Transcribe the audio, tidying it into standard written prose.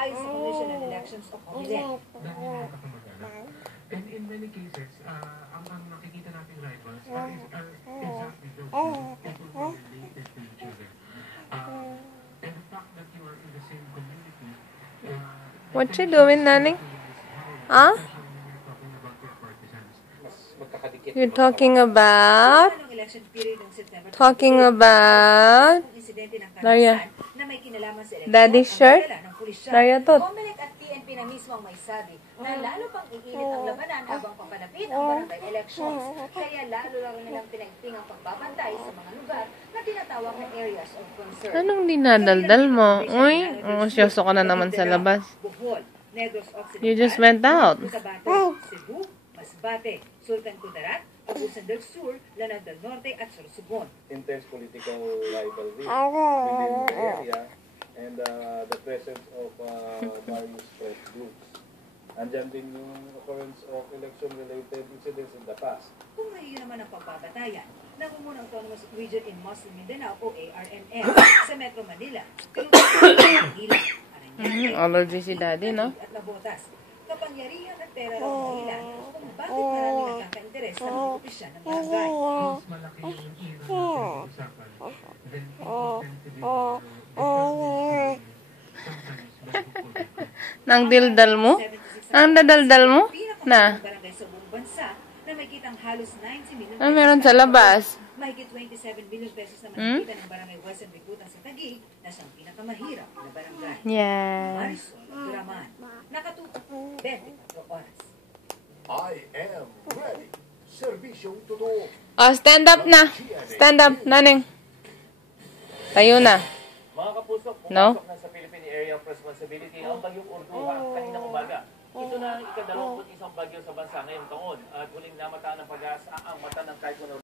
ayon sa Commission on Elections o COMELEC. And in many cases, ang nakikita natin rivals are exactly those people who are related to each other. And the fact that you are in the same community, What you doing, Naning? Huh? You're talking about? Daria. Daddy's shirt? Daria, to. COMELEC at PNP na mismo ang may sabi na lalo pang iinit ang labanan habang papalapit ang barangay elections. Kaya lalo nilang pinaigting ang pagbabantay sa mga lugar na tinatawag na areas of concern. Anong dinadaldal mo? Uy, syoso ka na naman sa labas. You just went out. Cebu, Masbate, Sultan Kudarat, Agusan del Sur, Lanao del Norte at Sorsogon. Intense political rivalry within the area and the presence of various threat groups. Andyan din yung occurrence of election-related incidents in the past. Kung ngayon naman ang pagbabatayan, nangungunang Autonomous Region in Muslim Mindanao o ARMM sa Metro Manila, Manila, Allergy si Daddy, no? at Nabotas. Kapangyarihan at pera raw ang dahilan kung bakit maraming nagkaka-interes sa mga opisyan ng barangay. mas malaki yung ira na pinag-usapan, then people tend to be sometimes Nang dildal mo? Ang dadaldal mo? Na? Barangay sa buong bansa na may kitang halos 90 million Ano meron sa labas? mahigit 27 billion pesos naman kita ng barangay Western Bikutan sa Taguig na siyang pinakamahirap na barangay. Yeah. Marisol Duraman, nakatutok 24 oras. I am ready. Serbisyong totoo. Oh, stand up na. Stand up, Naning. Tayo na. Mga kapuso, No? pumasok na sa Philippine Area of Responsibility ang bagyong Urduha kaninang umaga. Ito na ang ika-21 bagyo sa bansa ngayong taon at huling namataan ng pag-asa ang mata ng Typhoon